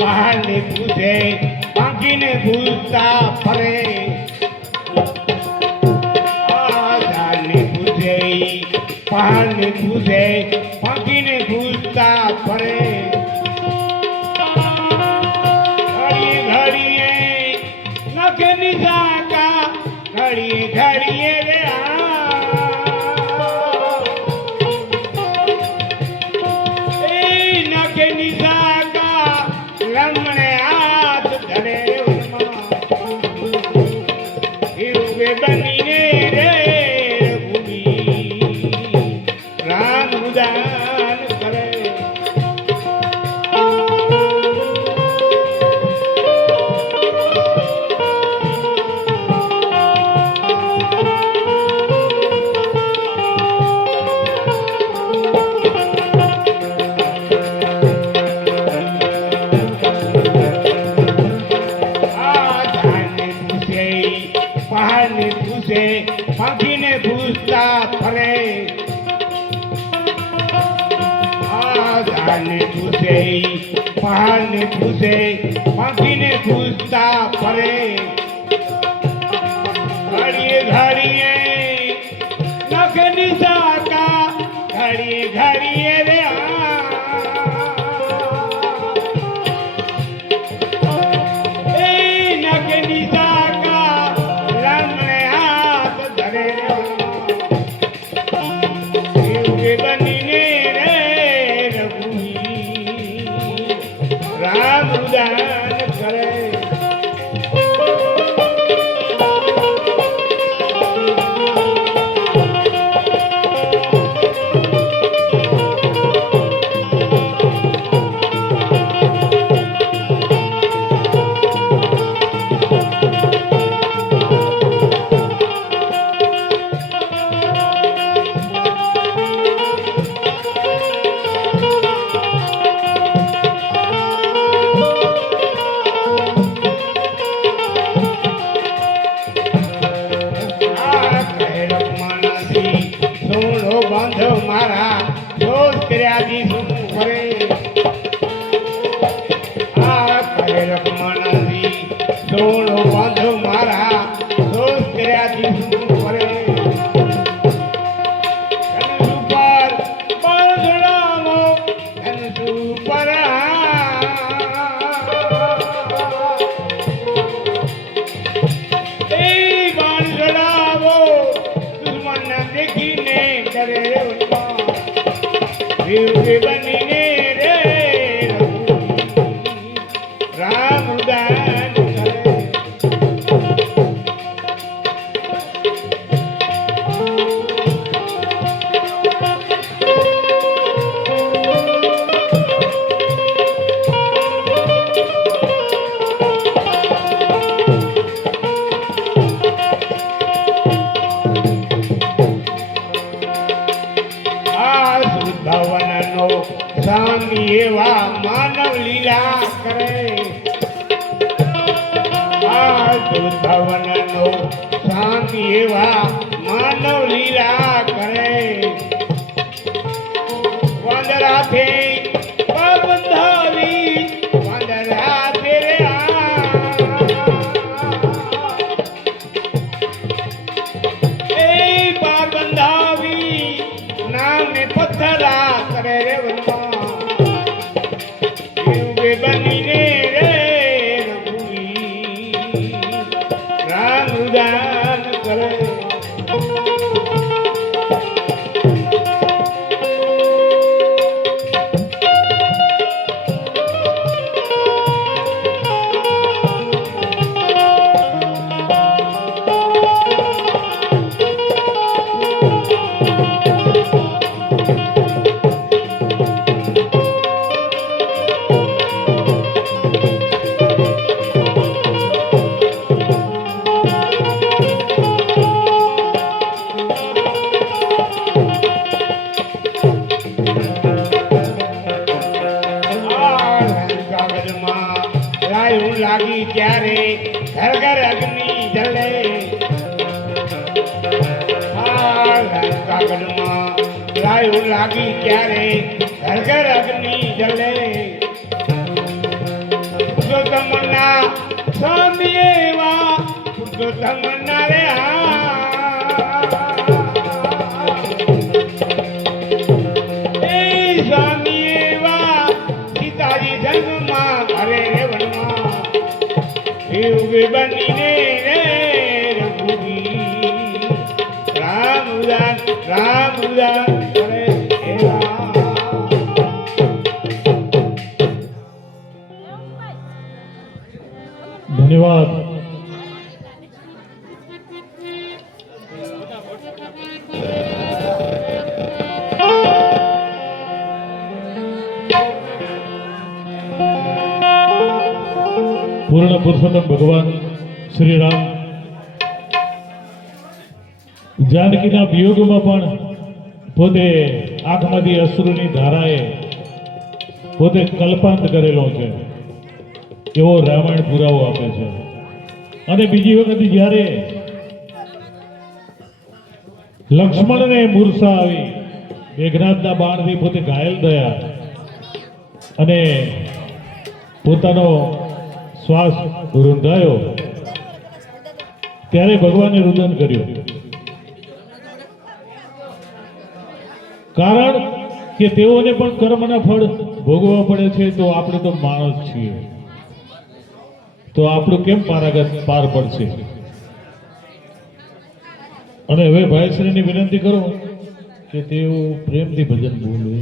પહાડને પૂછે બાકીને ભૂલતા ફરે ઝાડને પૂછે પહાડને પૂછે બાકીને ભૂલતા ફરે ઘડીએ નખે નિજાકા ઘડીએ ઘડીએ રે પાંખીને ભૂસતા ફરે ઝાડને પૂછે પહાડને પૂછે પાંખીને ભૂસતા ફરે ઘડીએ ઘડીએ નખ નિજાકા ઘડીએ ઘડીએ રે મારા દોષ કર્યાથી શું કરે કરે રખમાનાથી સોળો બાંધો મારા દોષ કર્યાથી શું કરે ઉપર બાંધડાવો ઉપર એ બાંધડાવો દુશ્મન દેખીને કરે બનીને રે રામ દાન ભવનનો સ્વામી એવા માનવ લીલા કરે ભવનનો સ્વામી એવા માનવ લીલા કરે વાંદરાથી બંધાવી વાંદરાથી રે એ બાર બંધાવી નામે પથરા કરે રે વનમાં બનીને રે રામ દાન કરે લાગી ત્યારે ઘર ઘર અગ્નિ જલે કાગળમાં લાયું લાગી ત્યારે ઘર ઘર અગ્નિ જલે પુરુષોત્તમ રે એ સ્વામી એવા સીતાજી જન્મમાં ઘરે વનમાં યુગે બનીને રે રઘુજી રામ ઉદાન કરે એવા ધન્યવાદ. પૂર્ણ પુરુષોત્તમ ભગવાન શ્રી રામ જાનકીના વિયોગમાં પણ પોતે આંખમાંથી અશ્રુની ધારાએ પોતે કલ્પાંત કરેલો છે એવો રામાયણ પુરાવો આપે છે. અને બીજી વખત જ્યારે લક્ષ્મણને મૂર્છા આવી મેઘનાથના બાણથી પોતે ઘાયલ થયા અને પોતાનો શ્વાસ રૂંધાયો ત્યારે ભગવાને રુદન કર્યું. કારણ કે તેઓને પણ કર્મના ફળ ભોગવવા પડે છે. તો આપણે તો માણસ છીએ, તો આપણું કેમ પાર પડશે. અને હવે ભાઈશ્રીની વિનંતી કરો કે તેઓ પ્રેમથી ભજન બોલે.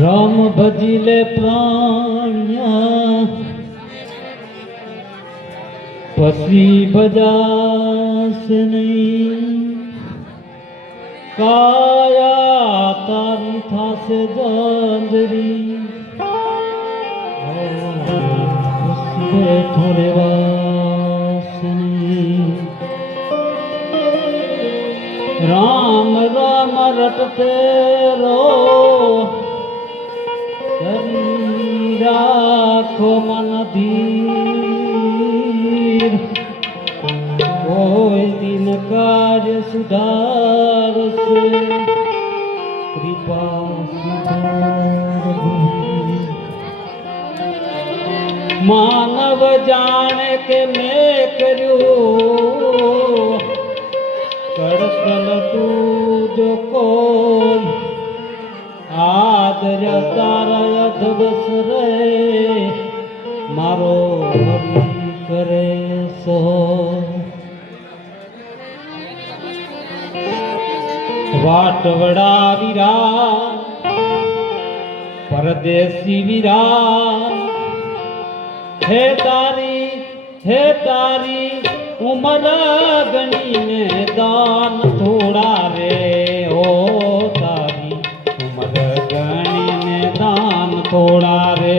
રામ ભજીલે પ્રાણ્યા પછી ભજાશે નહીં. કાયા તારી થાશે જાંજરી બેઠો રેવાશે નહીં. રામ રામ રટતે રો રાખો મન ધીર. કોઈ દિન કાર્ય સુધારશે કૃપા સુધારવી. માનવ જાણે કે મેં કર્યું કડકલ તું જો કોઈ આદર્ય તારા અધબસ રે મારો હરી કરે સો. વાટવડા વીરા પરદેશી વીરા હે તારી ઉમર ગણીને દાન થોડા રે. ઓ તારી ઉમર ગણીને દાન થોડા રે.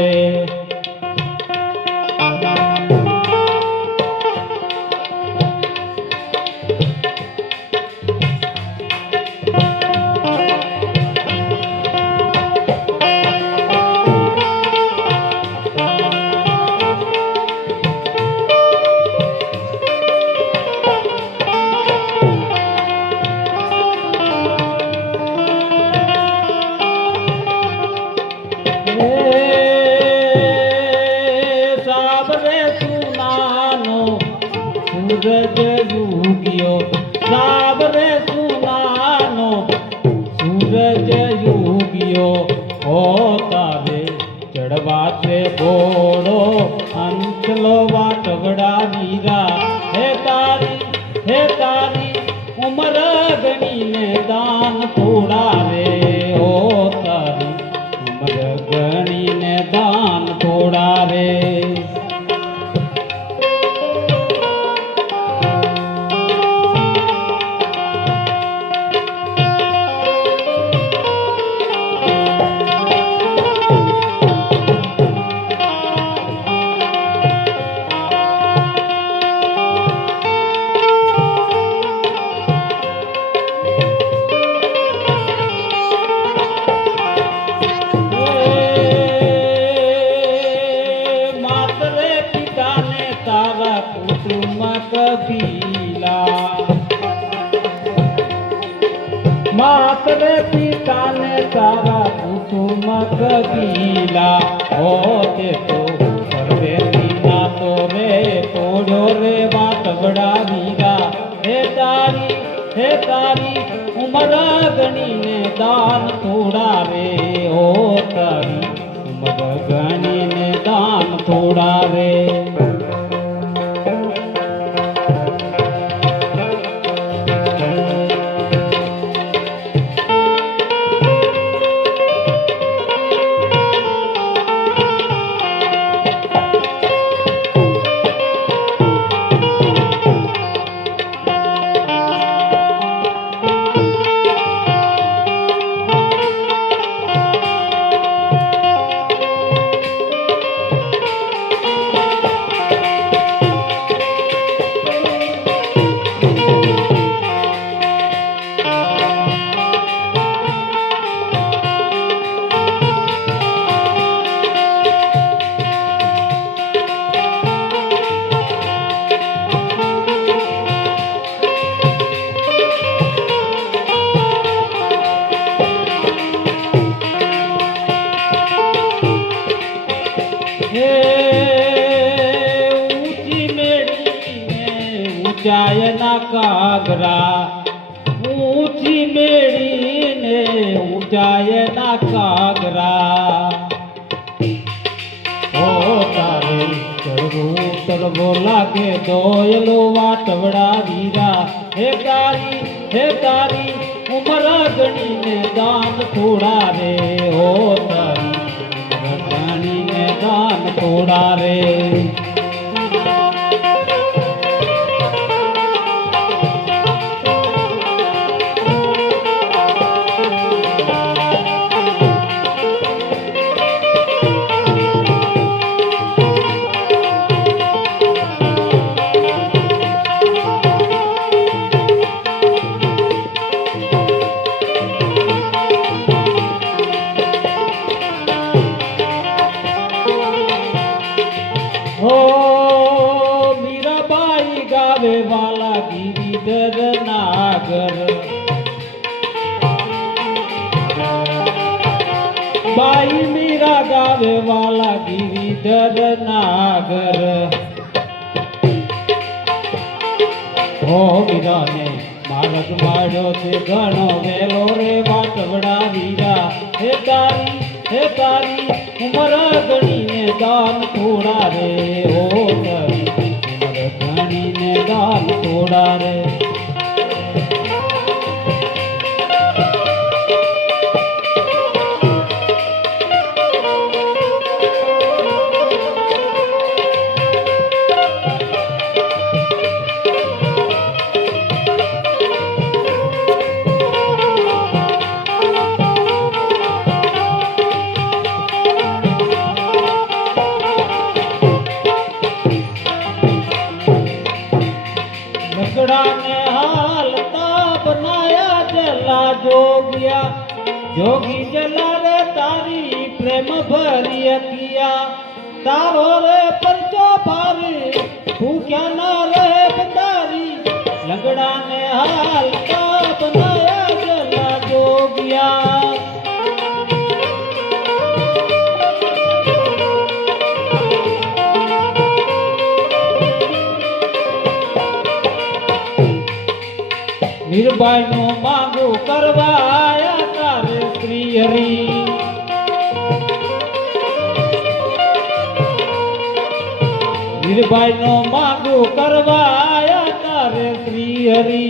સૂરજ યુગ્યો સાબરે સુનાનો સૂરજ યુગ્યો. ઓ તારે ચડવા છે ઘોડો અંચલો વાટવડા વીરા. હે તારી ઉમર ગણીને દાન થોડા રે. ઓ તારી ઉમર ગણીને દાન થોડા રે. मात रे पिता ने सारा कुटुंब कबीला होते तो सर्वे दीना तो रे तोड़ो रे बात बड़ा वीरा हे तारी उमर गणी ने दान थोड़ा रे ओ तारी उमर गणी ने दान थोड़ा रे ऊंची मेड़ी में ऊंचायना कागरा ऊंची मेड़ी ने ऊंचायना कागरा ओ तारे चढ़ो लागे दोयलो वाटवड़ा वीरा हे तारी उमर गणी ने दान थोड़ा रे ओ तारी गणी ने दान थोड़ा रे हो मीराबाई गावे वाला गिरिधर नागर बाई मीरा गावे वाला गिरिधर नागर हो मीरा ने मार्ग मार्यो से घणो वेलो रे वाटवड़ा वीरा हे तारी उमर गणी ने दान थोड़ा रे ओ तारी उमर गणी ने दान थोड़ा रे लकड़ा ने हालता बनाया जला जोगिया जोगी जला रे तारी प्रेम भरी किया तारो रे परचो भारी तू क्या ना रे बतारी लंगड़ा ने हालता बनाया जला जोगिया मीरबाई नो मांगो करवाया तारे श्री हरि मीरबाई नो मांगो करवाया तारे श्री हरि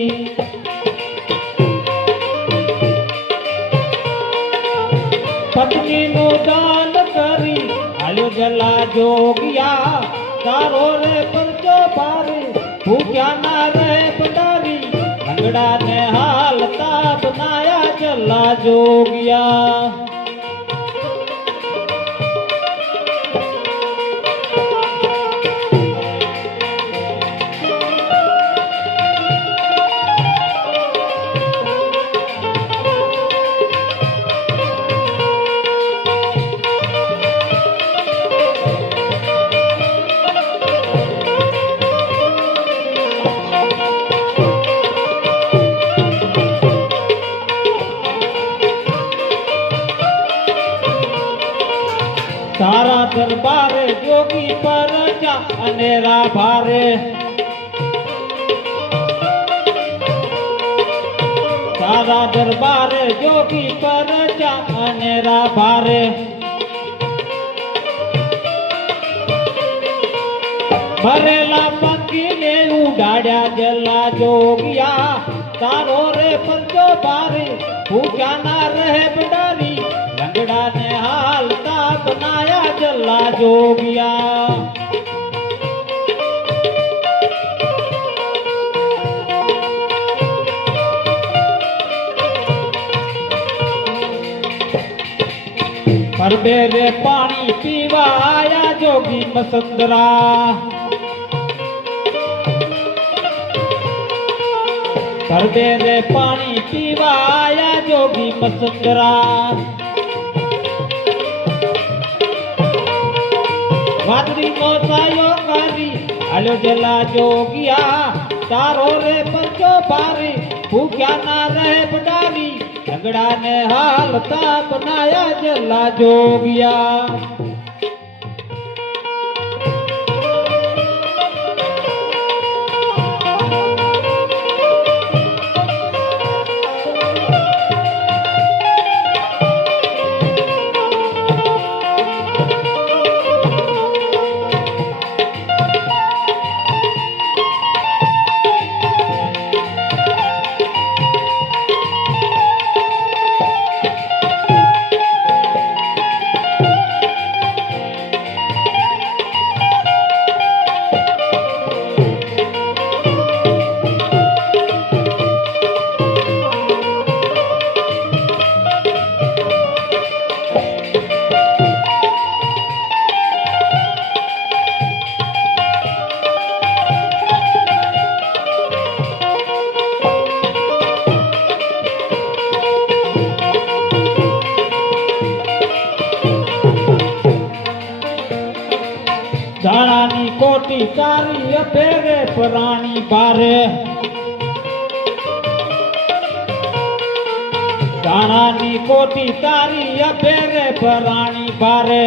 पत्नी नो दान करी आलो जला जोगिया तारो रे परचो पारे भूख्या ना रे पटारी लंगड़ा ने हालता बनाया जला जोगिया દરબારે જોગી પરચા અનેરા ભારે તારા દરબારે જોગી પરચા અનેરા ભારે ભરેલા પંખીને ઉડાડ્યા જલા જોગિયા તારો રે પંચો ભારે ભૂખ્યા ના રહે બડારી લંગડા ને હાલતા બનાયા જલા જોગિયા પરબે રે પાણી પીવા આયા જોગી મસંદરા પરબે રે પાણી પીવા આયા જોગી મસંદરા વાદળી નો સાયો કરી હાલો જલા જોગિયા તારો રે પંચો ભારે ભૂખ્યા ના રહે બડારી લંગડા ને હાલતા બનાયા જલા જોગિયા દાણાની કોટી તારી અભેરે પરાણી બારે દાણાની કોટી તારી અભેરે પરાણી બારે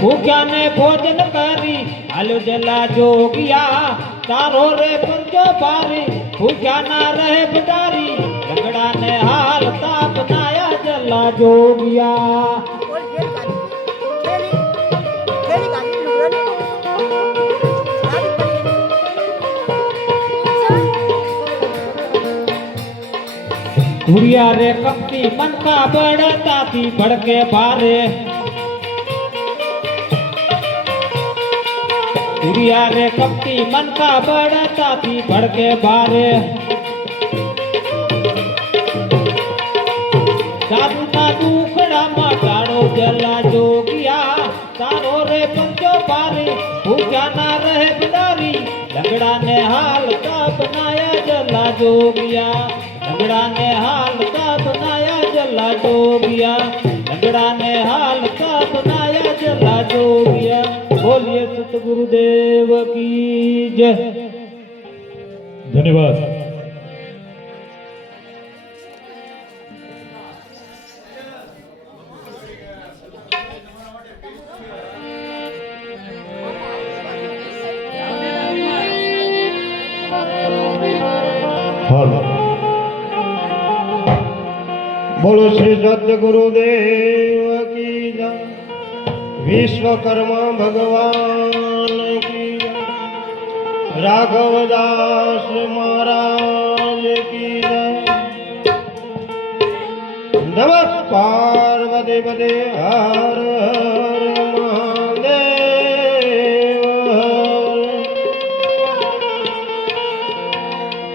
ભૂખ્યા ને ભોજન કરી હાલો જલા જોગિયા તારો રે પંજો ભારે ભૂખ્યા ના રહે બડારી લંગડા ને હાલતા બનાયા જલા જોગિયા घुड़िया रे कपटी मन का बढ़ता थी भड़के भारे घुड़िया रे कपटी मन का बढ़ता थी भड़के भारे साधु ना दुखड़ा मटाड़ो जला जोगिया तारो रे पंचो भारे भूख्या ना रहे बडारी लंगड़ा ने हालता बनाया जला जोगिया लंगड़ा ने हालता बनाया जला जोगिया लंगड़ा ने हालता बनाया जला जोगिया बोलिए सतगुरुदेव की जय ધન્યવાદ બોલો શ્રી સદગુરુદેવ કી જય વિશ્વકર્મા ભગવાન કી જય રાઘવદાસ મહારાજ કી જય નમઃ પાર્વતી પતે હર હર મહાદેવ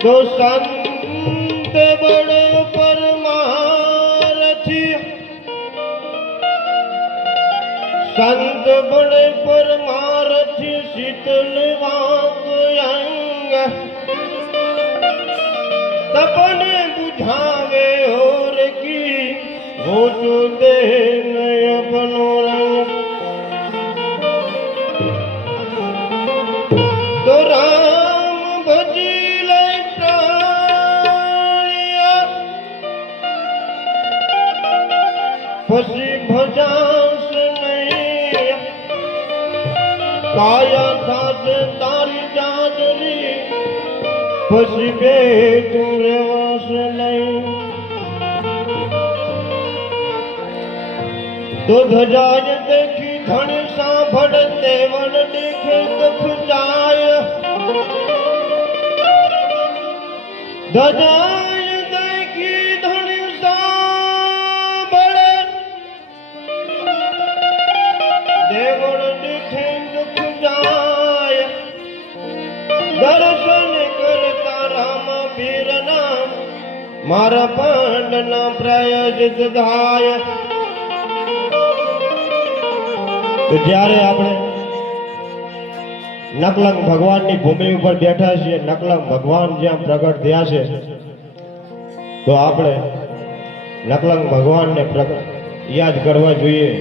તો સંત બડે संत बड़े परमारथी शीतल वांग अंग तपन बुझावे और की हो जो दे नय अपनो रंग तो राम भजी ले प्राणिया ભજાશ નહીં કાયા થાશે તારી જાજરી પછી બેઠું રહેવાશે નહીં તો ધજાય દેખી ધણી સાંભળ દેવળ દેખે દુઃખ જાય ધજાય દેખી ધણી સાંભળ દેવળ દેખે દુઃખ જાય દર્શન કરતા રામ પીરના મારા પાંડના પ્રાયજિત થાય તો જ્યારે આપણે નકલંગ ભગવાનની ભૂમિ ઉપર બેઠા છીએ નકલંગ ભગવાન જ્યાં પ્રગટ થયા છે તો આપણે નકલંગ ભગવાનને યાદ કરવા જોઈએ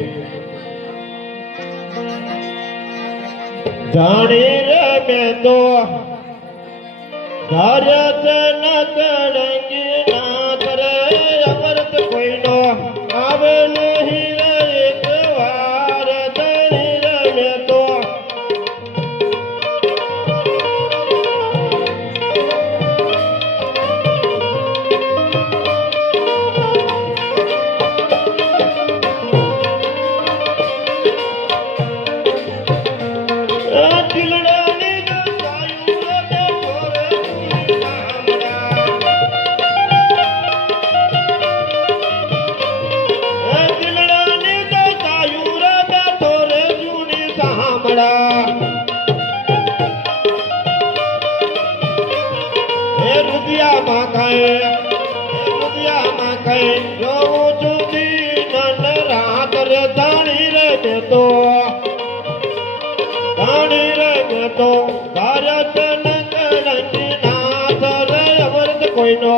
જાણી રે મેં તો ધાર્યત નકળંગી નાથ રે અમૃત કોઈનો આવે નહીં રે એક વાર જાણી રે મેં તો કોઈનો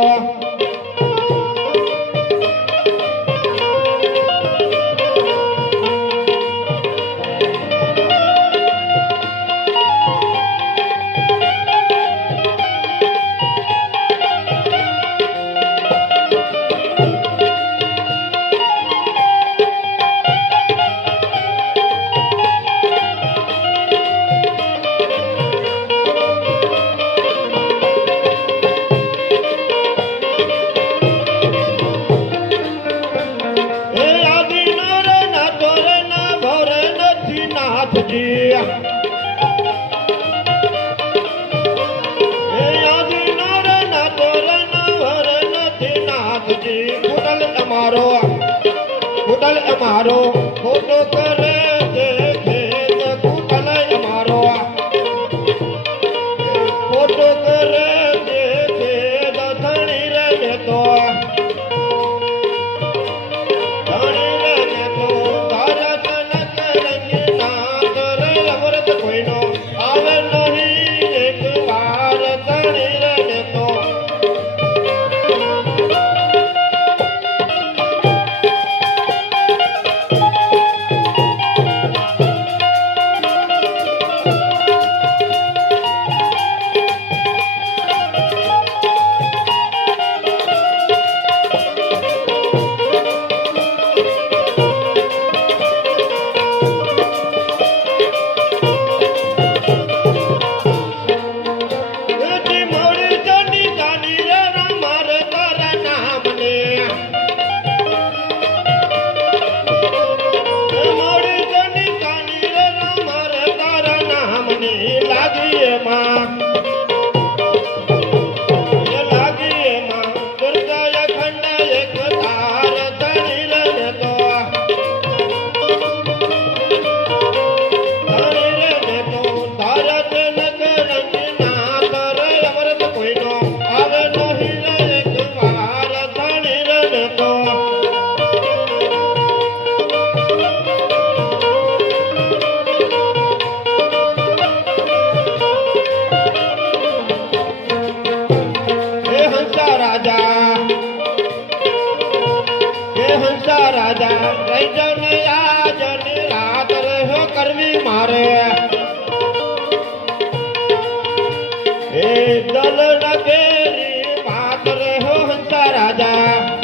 અમારો ખોટો કરે છે ખેત કુટલ અમારો ખોટો કરે છે ખેત ધણી રે મેં તો ધણી રે મેં તો તારા કનકરંગી નાથ રે અમૃત કોઈનો આવે નહીં એક વાર ધણી રે મેં તો રાજા રૈજન આજન રાત રહ્યો કરવી મારે એ દલ નગેરી માત રહ્યો હંસા રાજા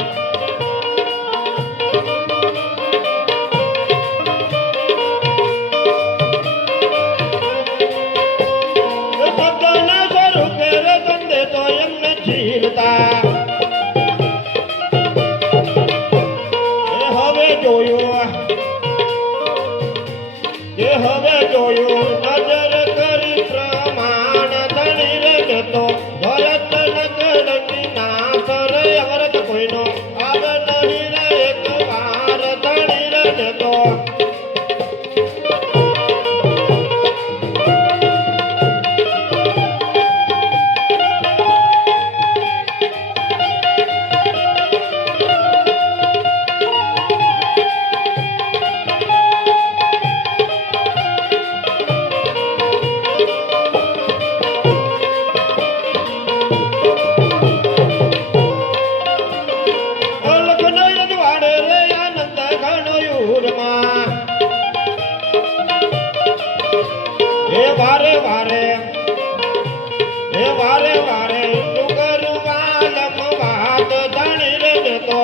ઝીલતા હવે જોયું નજર કરી પ્રમાણ ધણી રે જતો ભરત નગરની નાથ રે અવરત કોઈનો આવે નહીં રે એક વાર ધણી રે જતો વારે વારે ડુંગર વાલમ વાત ધણી રે જતો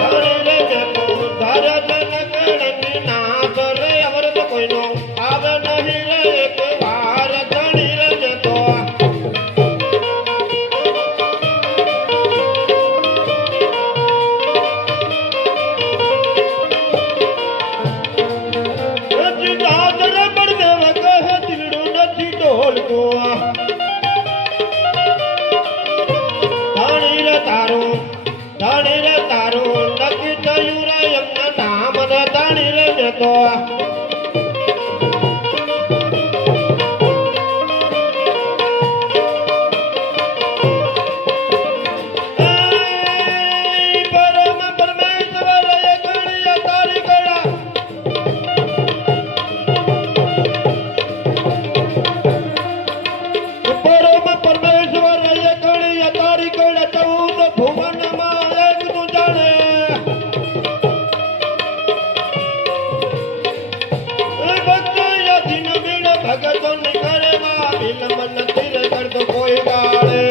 ધણી રે જતો ધરત નગરની નાથ રે અવરત કોઈનો આવે નહીં રે એક વાર ધણી રે જતો ધણી રે તારું નક્કી થયું રે એમના નામ ને ધણી રે જતો પરમ પરમેશ્વર એક ગણિયા તારી ગળા પરમ પરમેશ્વર એક ગણિયા તારી ગળા 14 ભુવનમાં એક તું જાણે ભક્ત યદિન બીણ ભગતો ની કરે માં બિલમ નથી રે કરતો કોઈ ગાળે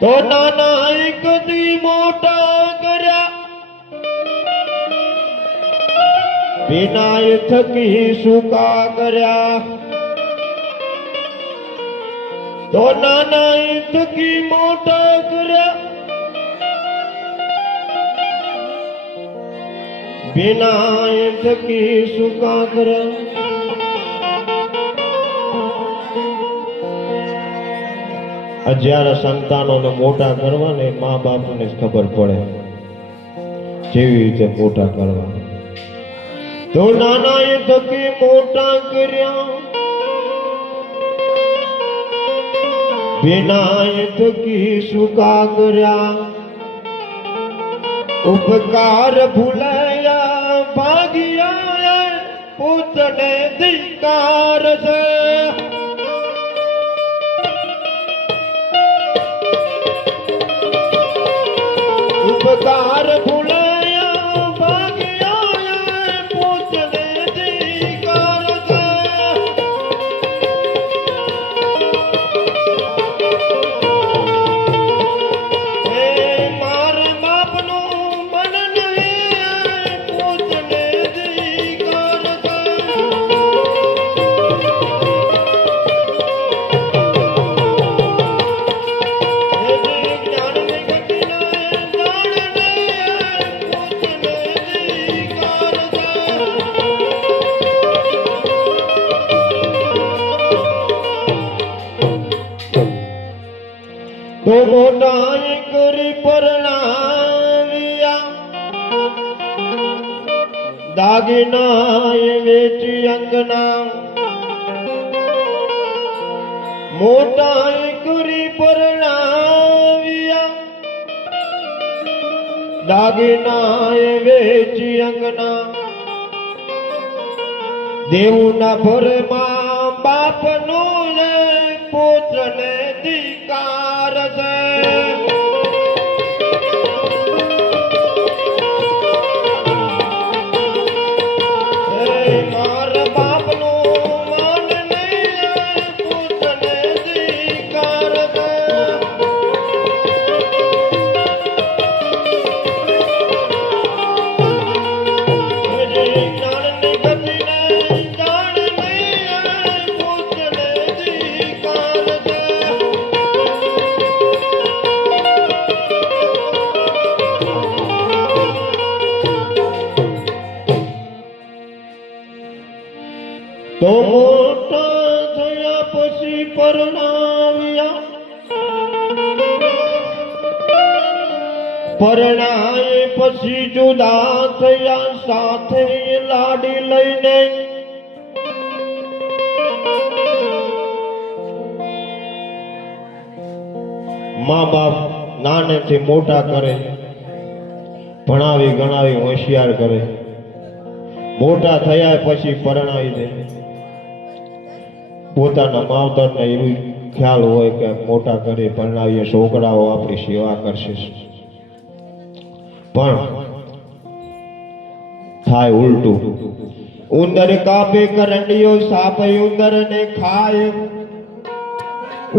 તો નાના એક દી મોટા કર્યા વિનાય થકી સુકા કર્યા તો નાના થકી મોટા કર્યા વિનાય થકી સુકા કર્યા જ્યારે સંતાનોને મોટા કરવા ને મા બાપને જ ખબર પડે જેવી રીતે મોટા કરવા તો નાના એ થકી મોટા કર્યા વિનાય થકી સુકા કર્યા ઉપકાર ભૂલાયા ભાગ્યા પૂતને ધિકાર છે ઉપકાર ભૂલાયા ભાગ્યા પૂતને ધિકાર છે હે મારા બાપનું મન નહીં દાગીના એ વેચી અંગના મોટા એ કરી પરણાવ્યા દાગીના એ વેચી અંગના દેવું ના ભરમાં બાપનું એ પુત્રને ધિકાર છે તો મોટા થયા પછી પરણાવ્યા પરણાય પછી જુદા થયા સાથે લાડી લઈને મા બાપ નાનેથી મોટા કરે ભણાવી ગણાવી હોશિયાર કરે મોટા થયા પછી પરણાવી દે પોતાના માવતરને એવું ખ્યાલ હોય કે મોટા કરી પરણાવીએ છોકરાઓ આપણી સેવા કરશે પણ થાય ઉલટું ઉંદર કાપે કરંડિયો સાપ ઉંદરને ખાય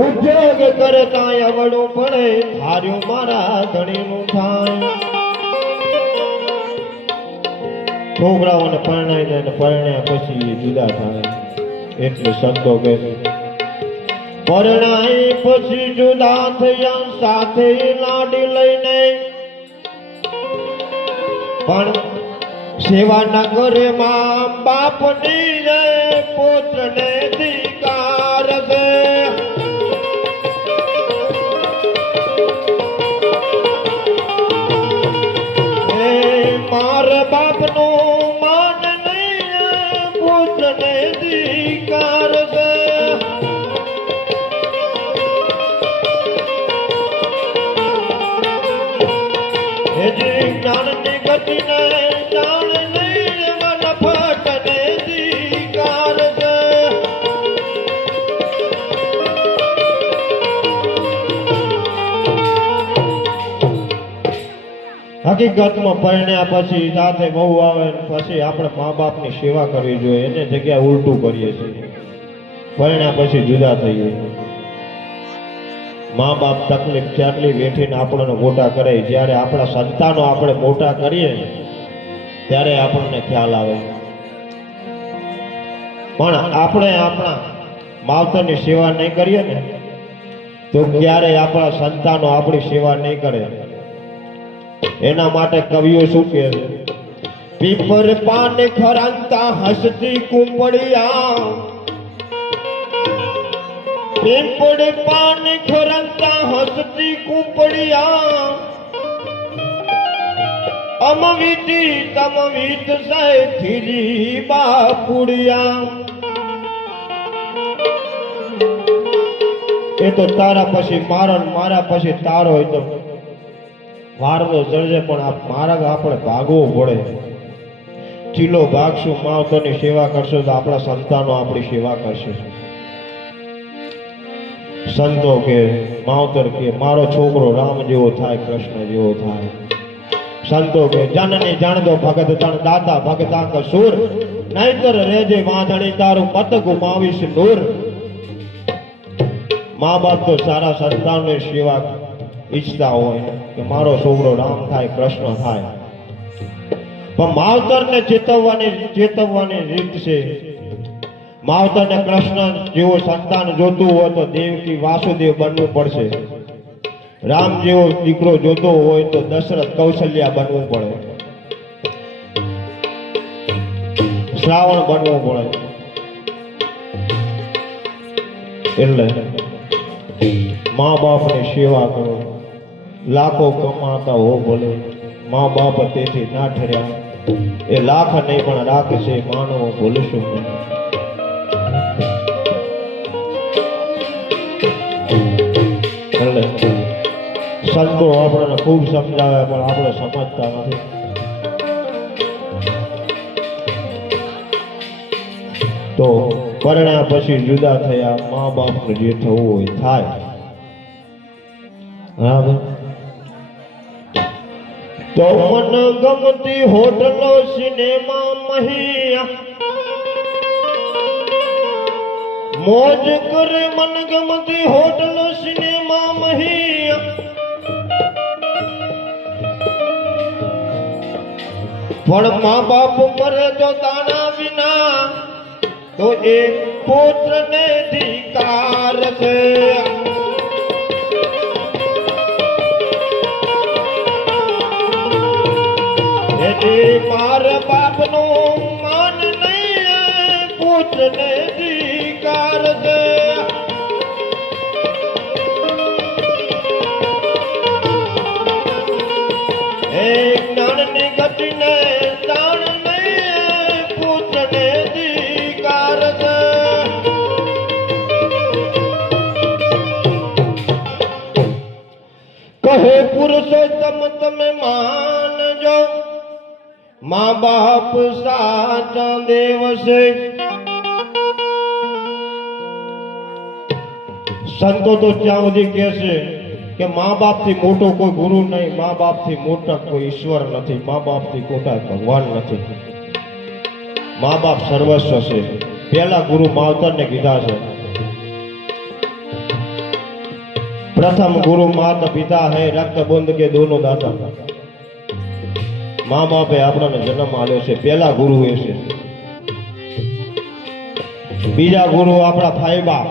ઉદ્યોગ કરતા અવળું પડે હાર્યું મારા ધણીનું થાય છોકરાઓને પરણાવી દે ને પરણ્યા પછી જુદા થાય એટલે સંતો કે પરણાઈ પછી જુદા થયા સાથે લાડી લઈને પણ સેવા ન કરે માં બાપની રે પુત્રને ધિકાર છે મારા બાપનું માન નહીં પુત્રને ધિકાર છે હેજી જ્ઞાનની ગતિને જાણ નહીં મન ફટને ધિકાર છે હકીકતમાં પરણ્યા પછી સાથે બહુ આવે પછી આપણે મા બાપની સેવા કરવી જોઈએ એને જગ્યાએ ઉલટું કરીએ છીએ પરણ્યા પછી જુદા થઈએ મા બાપ તકલીફ ચાટલી વેઠીને આપણને મોટા કરે જ્યારે આપણા સંતાનો આપણે મોટા કરીએ ત્યારે આપણને ખ્યાલ આવે પણ આપણે આપણા માવતરની સેવા નહીં કરીએ ને તો ક્યારેય આપણા સંતાનો આપણી સેવા નહીં કરે એના માટે કવિઓ શું કહે છે પીપર પાન ખરાંતા હસતી કુંપડિયા પીપળ પાન ખરાંતા હસતી કુંપડિયા અમવિતી તમવિત સે થીરી બાપુડિયા એ તો તારા પછી મારા પછી તારો હોય તો વારનો જળજે પણ આ માર્ગ આપણે ભાગવો પડે ચીલો ભાગશું માવતરની સેવા કરશું તો આપણા સંતાનો આપણી સેવા કરશે સંતો કે માવતર કે મારો છોકરો રામ જેવો થાય કૃષ્ણ જેવો થાય સંતો કે જનની જાણદો ભગત તણ દાતા ભગતા કસૂર નહીતર રેજે વાંધણી તારું મત ગુમાવીશ નૂર મા બાપ તો સારા સંતાનની સેવા ઈચ્છતા હોય કે મારો છોકરો રામ થાય કૃષ્ણ થાય પણ માવતરને ચેતવવાની રીત છે માવતરને કૃષ્ણ જેવો સંતાન જોતું હોય તો દેવકી વાસુદેવ બનવું પડશે રામ જેવો દીકરો જોતો હોય તો દશરથ કૌશલ્યા બનવું પડે શ્રાવણ બનવું પડે એટલે મા બાપની સેવા કરો લાખો કમાતા હો ભલે મા બાપ તેથી ના ઠર્યા એ લાખ નહીં પણ રાખશે માનો ભૂલશું નહીં. એટલે સંતો આપણને ખૂબ સમજાવે પણ આપણે સમજતા નથી. તો પરણ્યા પછી જુદા થયા મા બાપનું જે થવું હોય થાય. બરાબર. તો મન ગમતી હોટલો સિનેમા મહિયા મોજ કરે મન ગમતી હોટલો સિનેમા મહિયા પણ મા બાપ મરે તો દાણા વિના તો એક પુત્રને ધિકાર છે. માર બાપનું માન નહીં પુત્રને ધિકાર છે. જ્ઞાનની ગતિને જાણ નહીં પુત્રને ધિકાર છે. કહે પુરુષોત્તમ તમે માનજો મા બાપ સાચા દેવ છે. સંતો તો ત્યાં સુધી કહે છે કે મા બાપ થી મોટો કોઈ ગુરુ નહીં, મા બાપ થી મોટા કોઈ ઈશ્વર નથી, મા બાપ થી મોટા ભગવાન નથી. મા બાપ સર્વસ્વ છે. પહેલા ગુરુ માવતર ને કીધા છે. प्रथम गुरु माता पिता है रक्त बंध के दोनों दाता. माँ बापे आपने जन्म आल्यो छे पहला गुरु ए छे. बीजा गुरु आपड़ा भाई बाप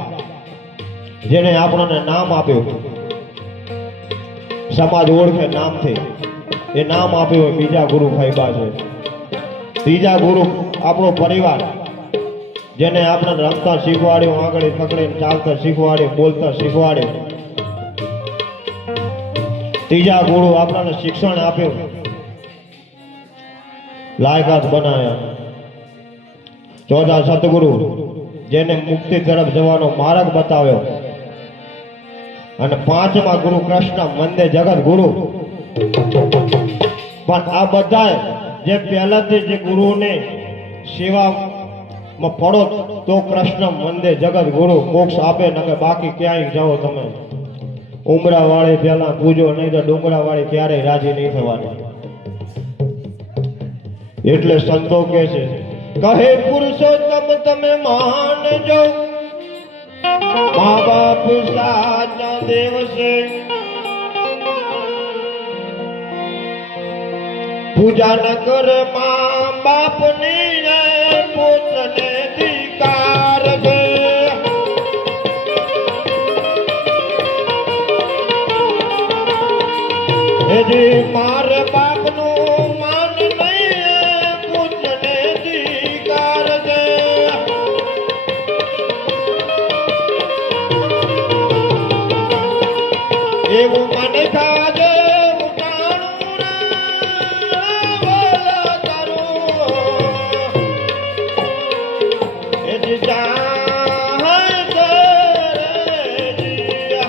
जेने आपने नाम आप्यो समाज ओळखे नाम थे ए नाम आप्यो बीजा गुरु भाई बाप है. तीजा गुरु आपणो परिवार जेने आपने रमता शीखवाड्यो आंगळी पकड़ीने चालता शीखवाड्यो बोलता शीखवाड्यो. तीजा गुरु आपने शिक्षण आप्यो लायकात बनाया. चौथा सतगुरु जेने मुक्ति तरफ जवानो मार्ग बताव्यो. अने पांचमा गुरु कृष्ण वंदे जगत गुरु. पण आ बधाय जे पहलाथी जे गुरु ने सेवा में पड़ो तो कृष्ण वंदे जगत गुरु मोक्ष आपे नके बाकी क्यांय जाओ तमे उमरा वाले पहला पूजो नहीं तो डूंगरा वाली त्यारे राजी नहीं थवानी. એટલે સંતો કહે છે કહે પુરુષોત્તમ તમે માનજો મા બાપ સાચા દેવ છે. પૂજા ન કર મા બાપની પુત્રને ધિકાર છે. હેજી માર બાપનું માન નહીં પુત્રને ધિકાર છે. એવું મને ખાજે ઉટાણું રે બોલા તારું હેજી ચાહે છે રે જીયા.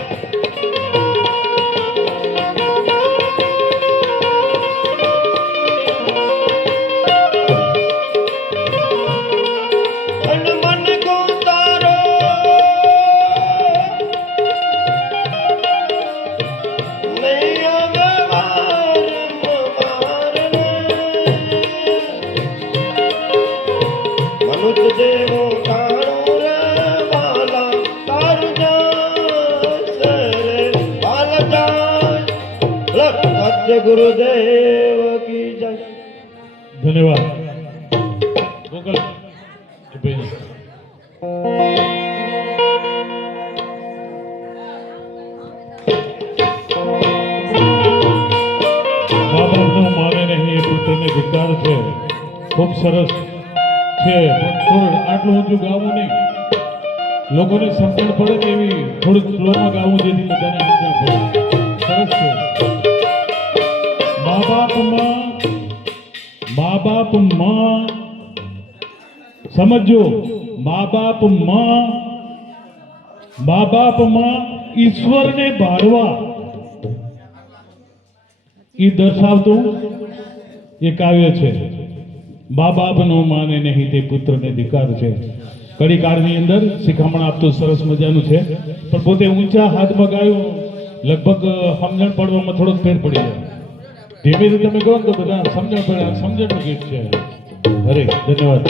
गुरुदेव की जय. धन्यवाद गूगल माने नहीं ये पुत्र ने धिक्कार है. खूब सरस है थोड़ा आटलू ऊंचू गावू नहीं लोगों ने समझण पड़े कि एवी थोड़ी स्लो में गावू जेथी बधाने समझण पड़े. सरस है. माँ મા બાપમાં સમજો, મા બાપમાં ઈશ્વરને ભાળવા એ દર્શાવતું એ કાવ્ય છે. મા બાપનો માને નહીં તે પુત્રને ધિકાર છે. કડી કાળની અંદર શિખામણ આપતું સરસ મજાનું છે, પણ પોતે ઊંચા હાથમાં ગાયું લગભગ સમજણ પડવામાં થોડોક ફેર પડી જાય. ધીમે ધીમે તમે કહો ને તો બધા સમજણ પડે. સમજણનું ગીત છે. અરે ધન્યવાદ.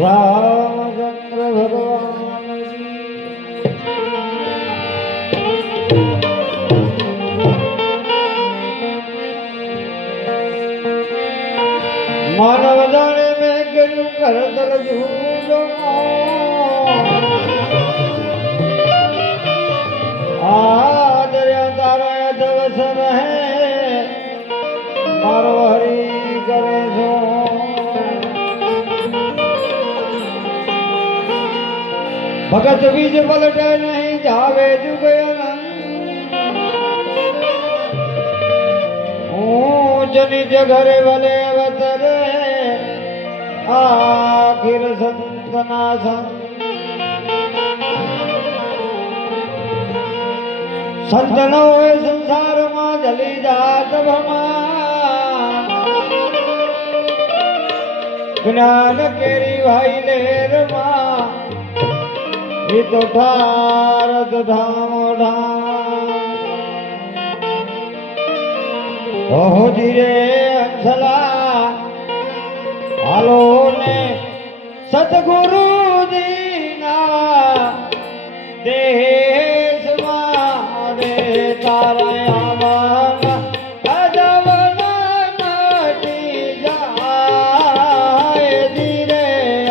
રામચંદ્ર ભગવાન માનવ જાણે મેં કર્યું કરતલ જૂનો આ દરિયા તારા દિવસ રહે મારો હરી કરે છો. ભગત બીજ પલટે નહીં જાવે જુગ ઊંચ નીચ ઘરે વલે વતરે આખિર સંતના સંત ન હોય સંસારમાં જલી જાત ભમા જ્ઞાન કેરી ભાઈ લેરમાં એ તો ઠારત ધામ ઓહો ધીરે અંસલા હાલો ને સતગુરુજીના દેશમાં રે તારા આમાં અદવના નટી જાય ધીરે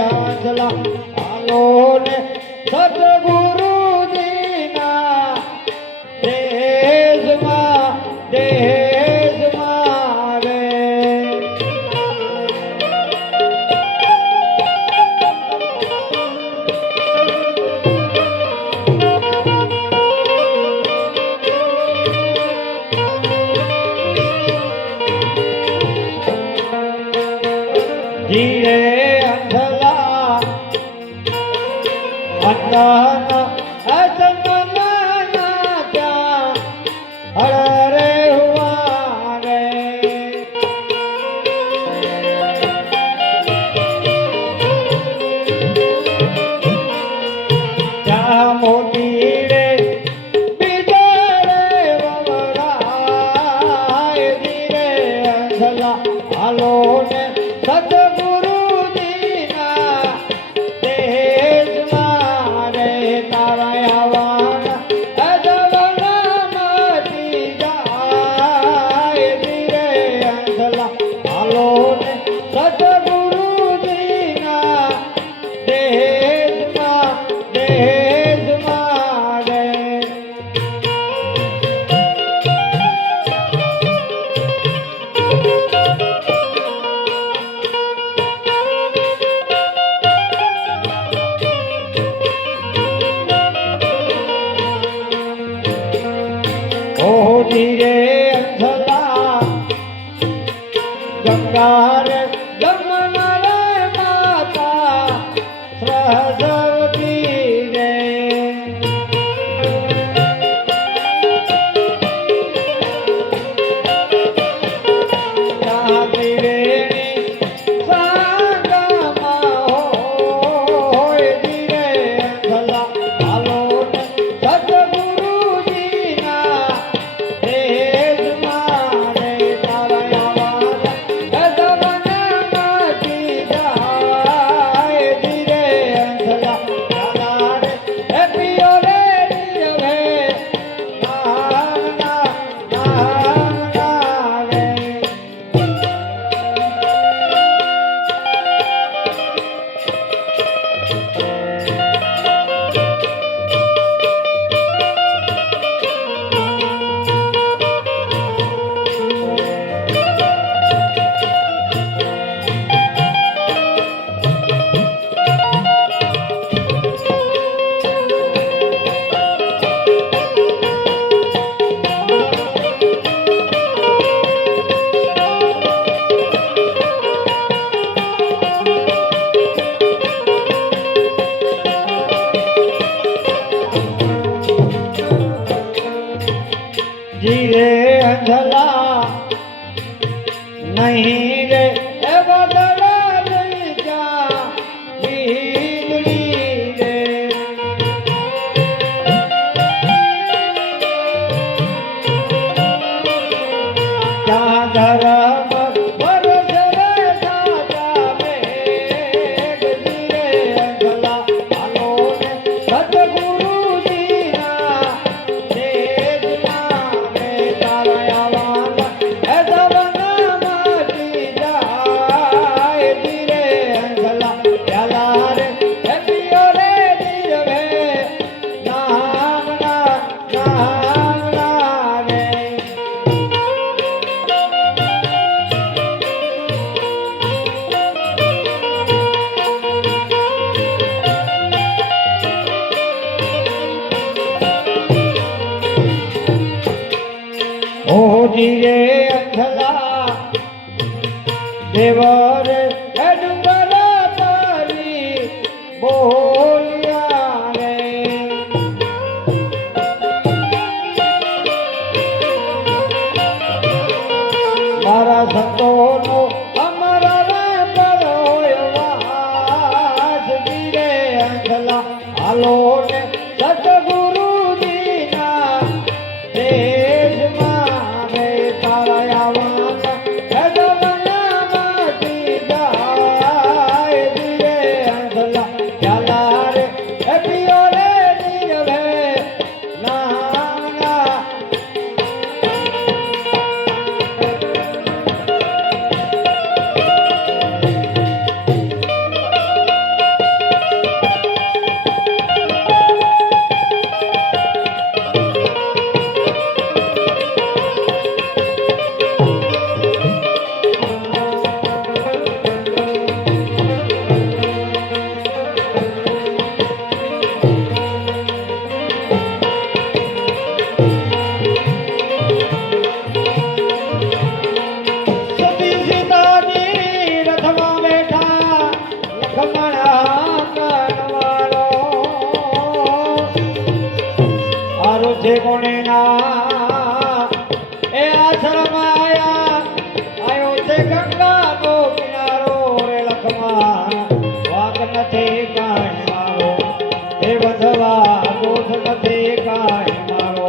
અંસલા હાલો ને સતગુરુજીના દેશમાં રે ધીરે અંધલા અંધાના અસમના ત્યાં હરે હુઆ રે ત્યાં મોટી રે બિચારે વવરાય ધીરે અંધલા હાલો ને સતગુરુજીના દેશમાં રે તારા આવવાના અદવના મટી જાય ધીરે અંધલા હાલો ને સતગુરુજીના દેશમાં રે ઓહો ધીરે અંધલા ગંગા રે જમના રે માતા સરસ્વતી રે ઓજી રે અંધલા દેવર ડુંગર પરી બોલ્યા રે મારા સંતોનો અમારા વાસ ગીરે અંધલા હાલો ને સતગુરુજીના દેશમાં રે તારા આવવાના હેડવનામાંથી જાય ગીરે અંધલા ચાલા રે પિયો રે નીરવે નાના સતી સીતાજી રથમાં બેઠા લખમણ કણવાલો આરો છે કોણે ના એ આશ્રમ આયો છે ગંગાનો કિનારો રે લખમણ વાગ નથી કાંઈ મારો એ વધવા દોષ નથી કાંઈ મારો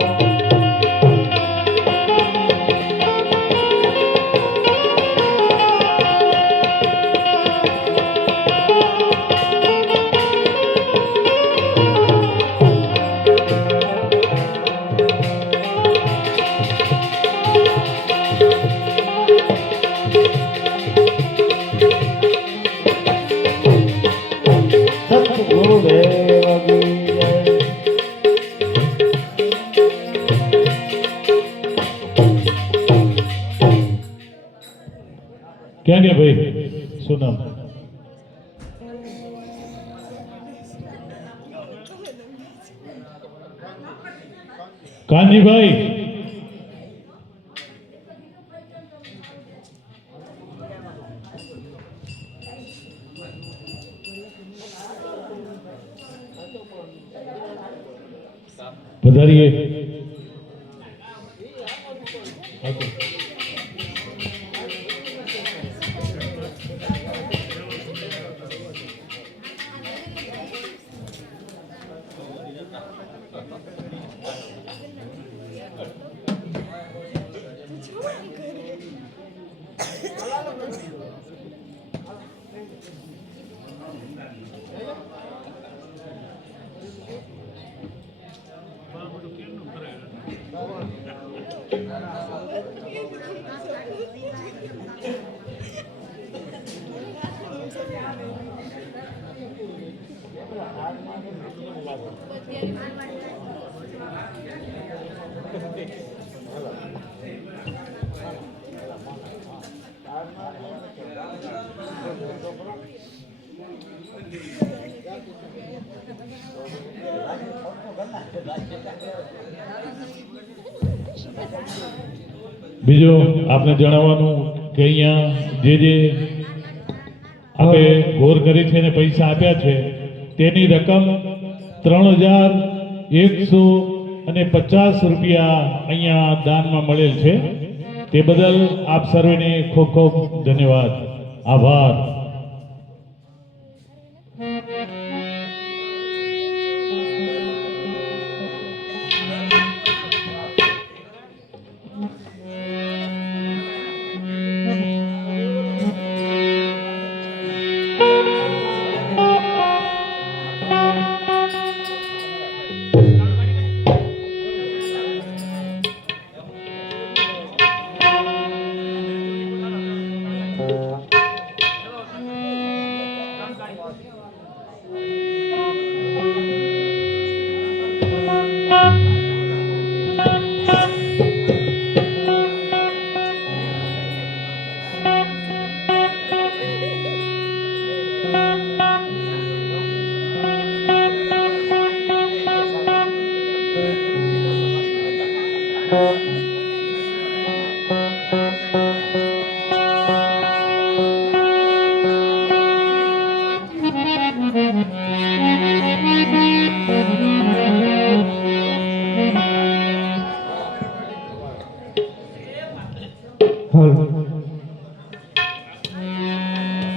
સતગુરુદેવ કી જય ક્યાં ગયા ભાઈ શું નામ કાનજીભાઈ પધારીએ બીજું આપને જણાવવાનું કે અહીંયા જે આપણે ઘોર કરી છે ને પૈસા આપ્યા છે તેની રકમ 3150 રૂપિયા અહીંયા દાનમાં મળેલ છે તે બદલ આપ સર્વેને ખૂબ ખૂબ ધન્યવાદ આભાર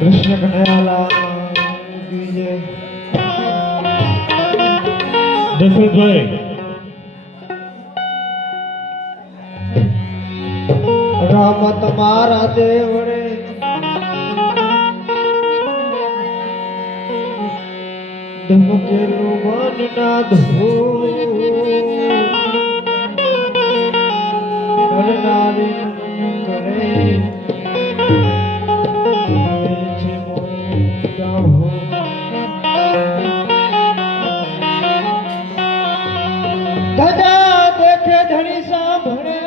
કૃષ્ણ કનૈયાલાલ કી જય. દશરથભાઈ રામ તમારા દેવડે ધમકેલું મન ના ધો કરનારી કરે છે મોટા હો. દાદા દેખે ધણી સાંભળે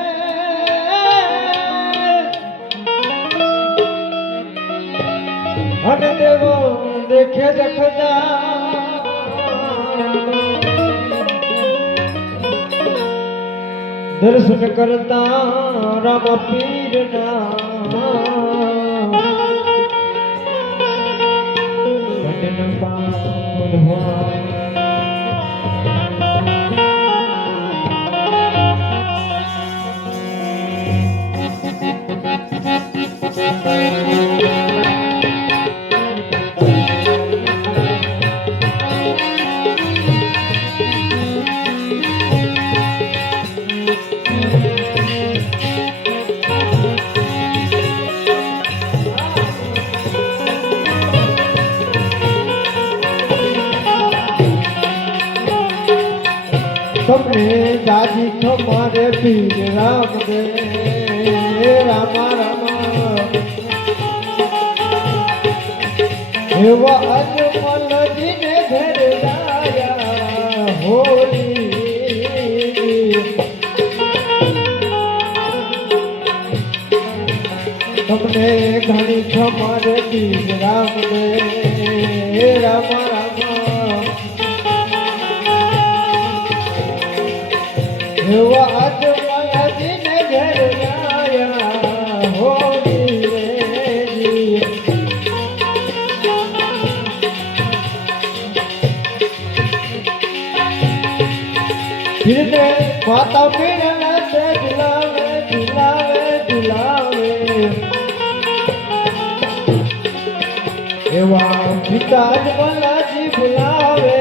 અને દેવો દેખે જખજા દર્શન કરતા રામ પીરના ભજન પાડવા. તમને દાદી ખમારે પીર રામ દે રામા રામા એવા અજમલજીને ઘર લાયા હોલી. તમને ઘણી ખમારે પીર રામ દે રામા રામા એવા અજમલજીને ઘર લાયા હોલી રે. પીરને માતા પીરના તે ઝુલાવે ઝુલાવે ઝુલાવે એવા પિતા અજમલજી ભુલાવે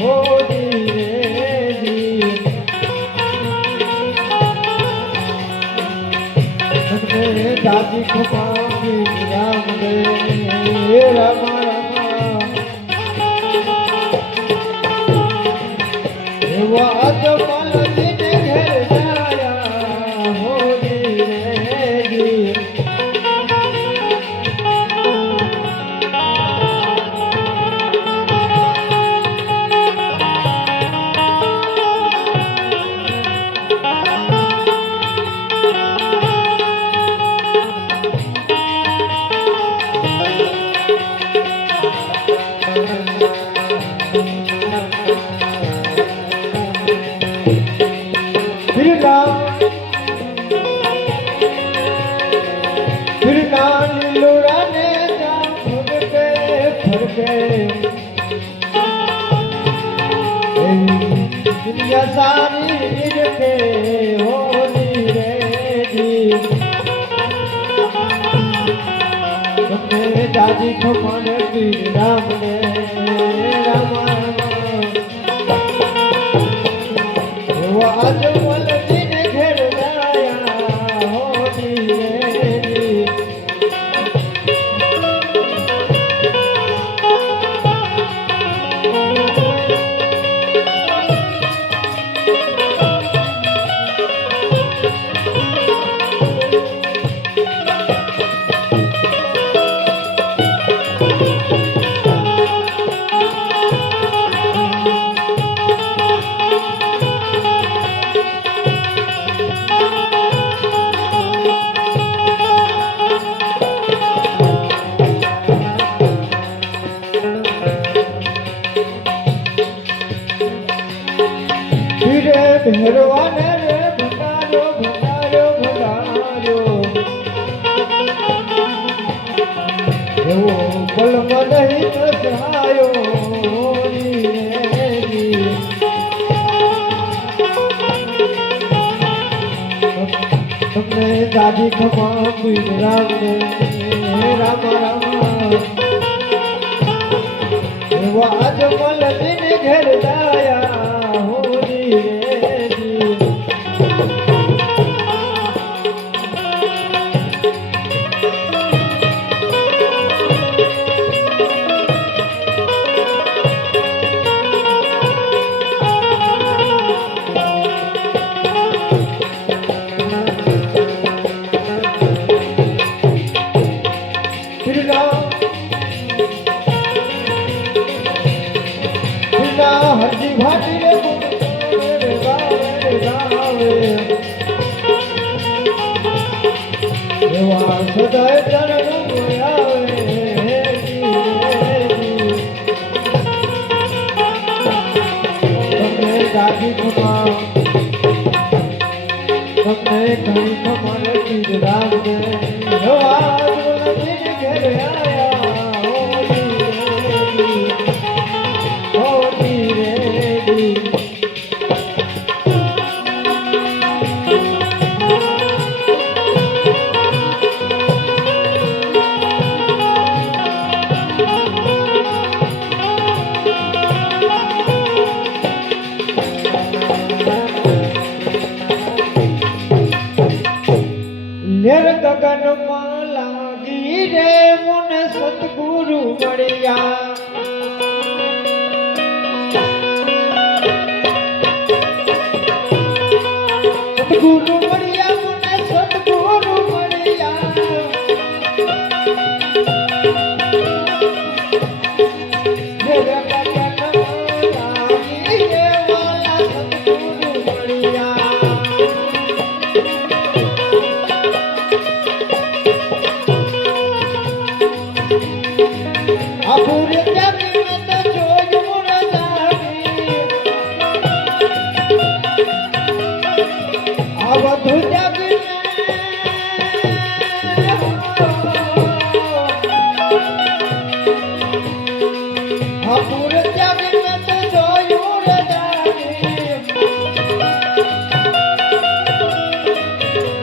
હોલી રે. દાદી ખપા રામ રે રામા રામા એવા અજમલજીને ઘેર જાયા હોલી રે. दुनिया सारी के होली रे जी. तुमने दादी खमन पीर राम ने रामा वो अजमलजीने घेर लाया होली रे जी. ભેરવાને રે ભંડાર્યો ભંડાર્યો ભંડાર્યો એવો કલમ નહીં સહાયો તમને દાદી ખમા પીર રામ રામ રામ એવા અજમલ દિન ઘેર જાયા હોરી રે જી. હરજી ભાટી રે ગાવે એવા સદાય ચરણ આવે તમને ગાદી ખમા તમને ઘણી ખમા ચીજ રાખજે એવા ઘેર આયા હોલી રેડી. લેર ગગનમાં લાગી રે મને સતગુરુ મળ્યા. સતગુરુ મળ્યા મને સતગુરુ મળ્યા. લેર ગગનમાં લાગી રે વાલા સતગુરુ મળ્યા. આપુરે જાગી મેં તો જોયું રે જાગી. આ બધું જાગી આપુરે જાગી મેં તો જોયું રે જાગી.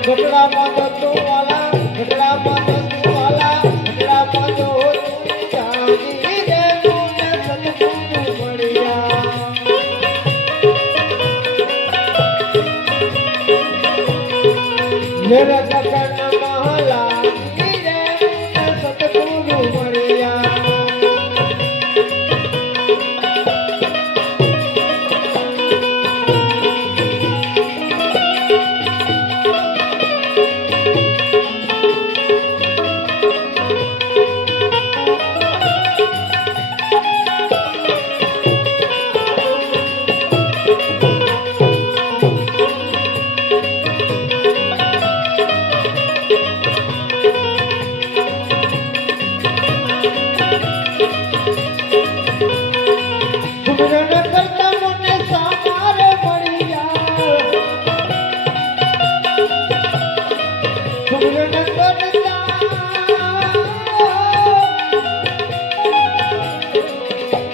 ગઢડામાં તો વાલા ગઢડામાં તો વાલા ગઢડામાં તો મેરા કકન મહલા રે સતગુરુ મળ્યા. સુમરન કરતા મને સામાર મળ્યા. સુમરન કરતા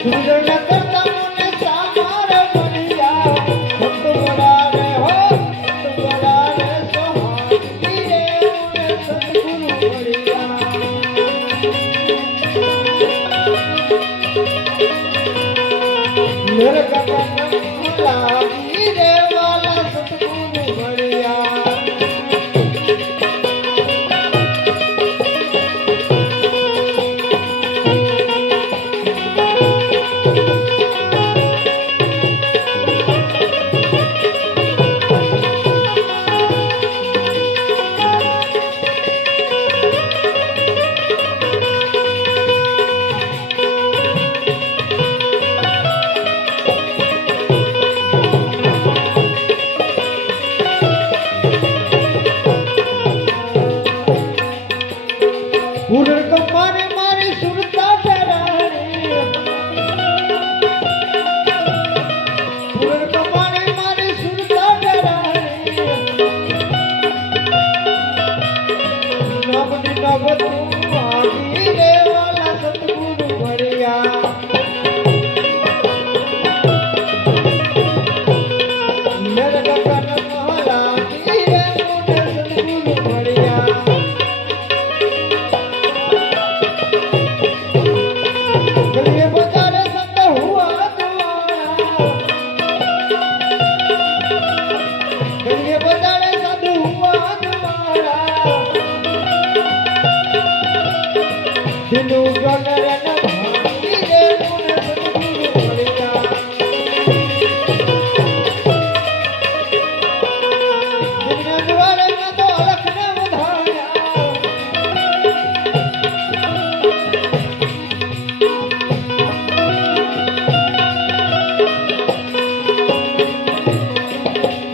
સુમરન કરતા મને સામાર મળ્યા. ભક્ત બડા રે હો ભક્ત બડા રે સોહાગી રે મને સતગુરુ મળ્યા. મેર ગગન લાગી રે વાલા સતગુરુ મળ્યા.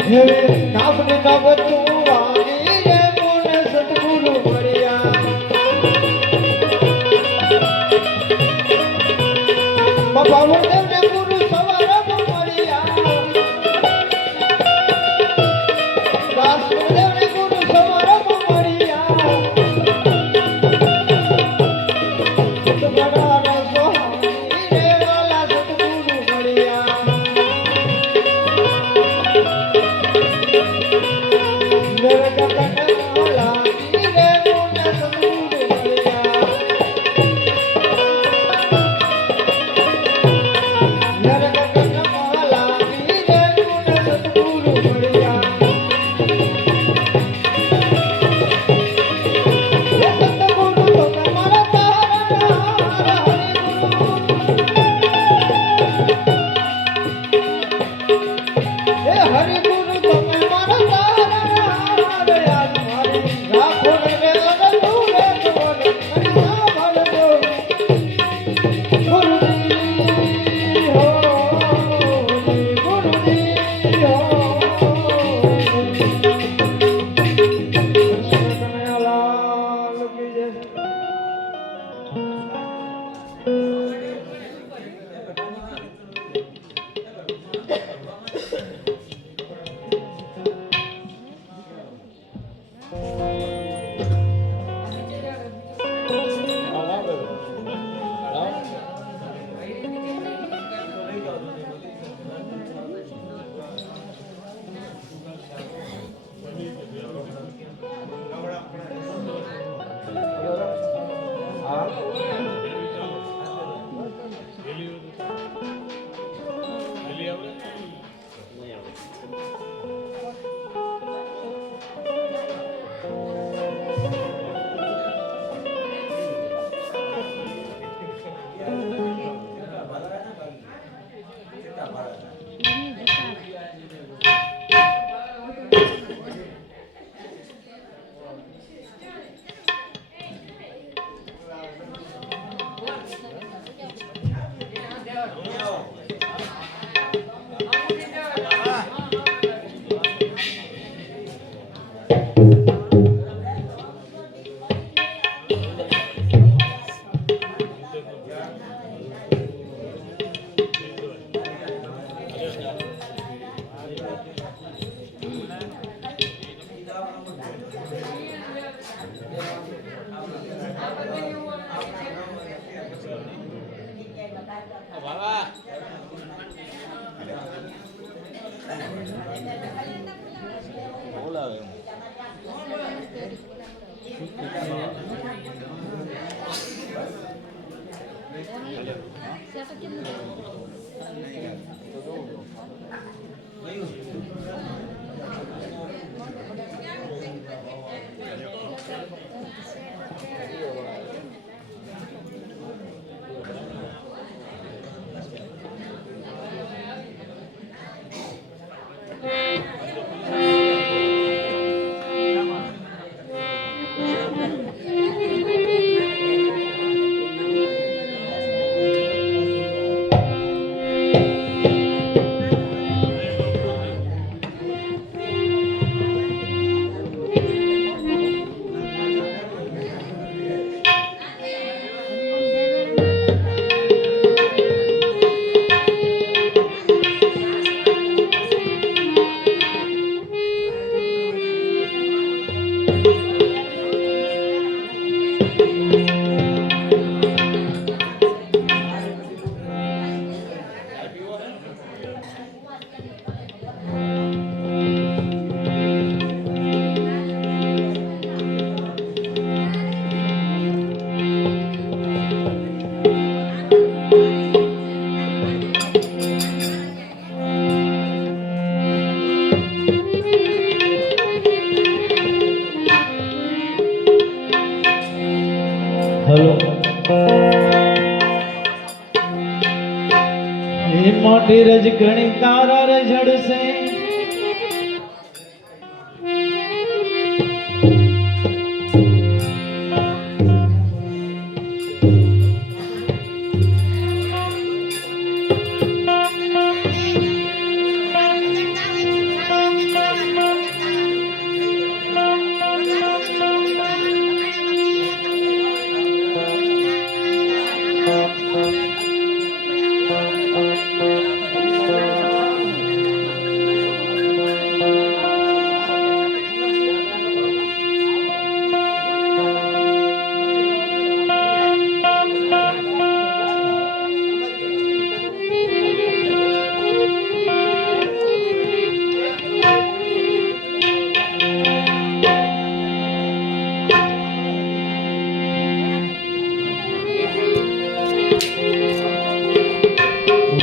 હે કાપને કાપતું વાગી રે મોને સતગુરુ મળ્યા બાપા વડે ગુરુ સવારમાં મળ્યા દાસ વડે ગુરુ સવારમાં મળ્યા સતગુરુ સ્વામી રે વાલા સતગુરુ મળ્યા મોટી રજ ઘણી તારા રજડશે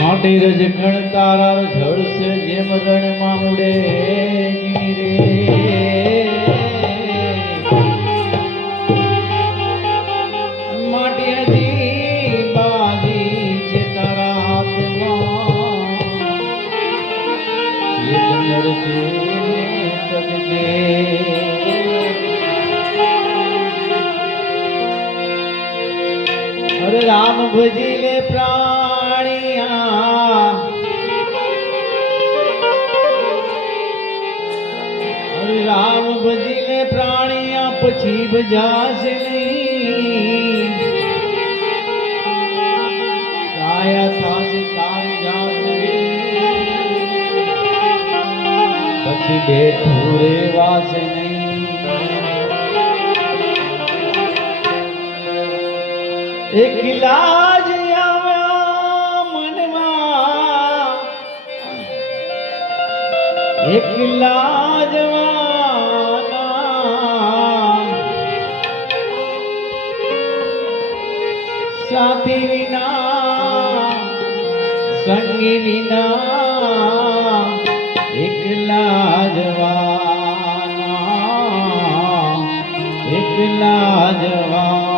માટી રજકણ તારા ઝડશે જેમ રણમાં ઉડે રે માટી હજી બાજી છે તારા હાથમાં એ નડશે તગદે અરે રામ ભજી લે પ્રાણિયા અરે રામ ભજી લે પ્રાણિયા પછી ભજાશે નહીં કાયા થાશે તારી જાત પછી બેઠું રેવાશે નહીં એકલા જ આવ્યા મનમાં એકલા જવાના સાથી વિના સંગી વિના એકલા જવાના એકલા જવાના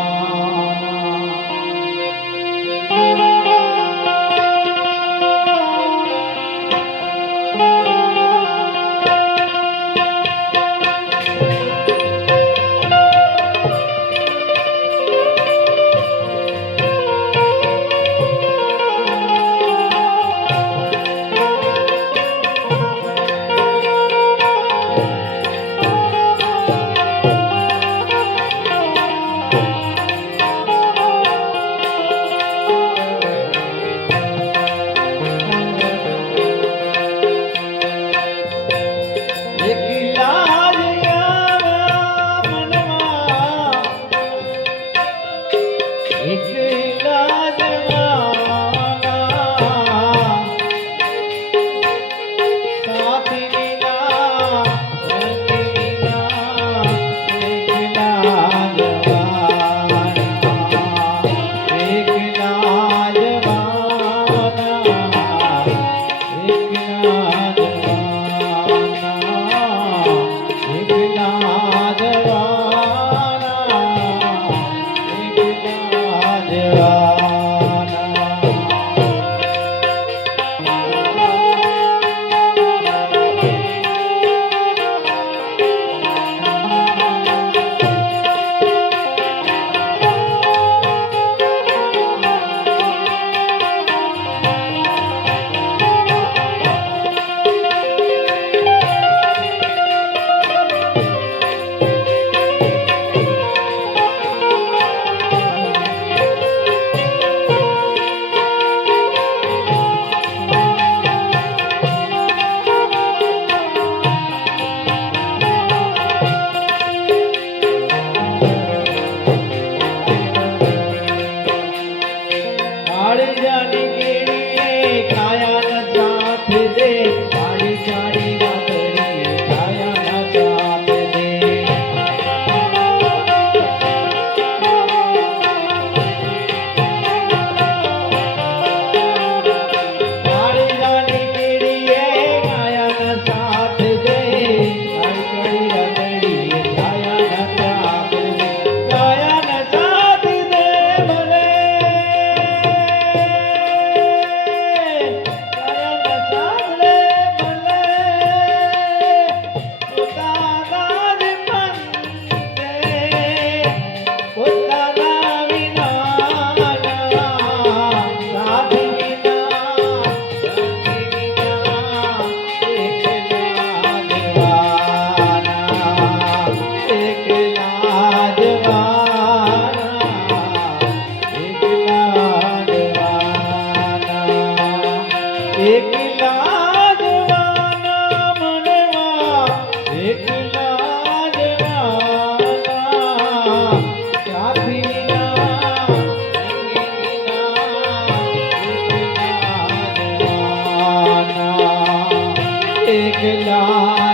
એકલા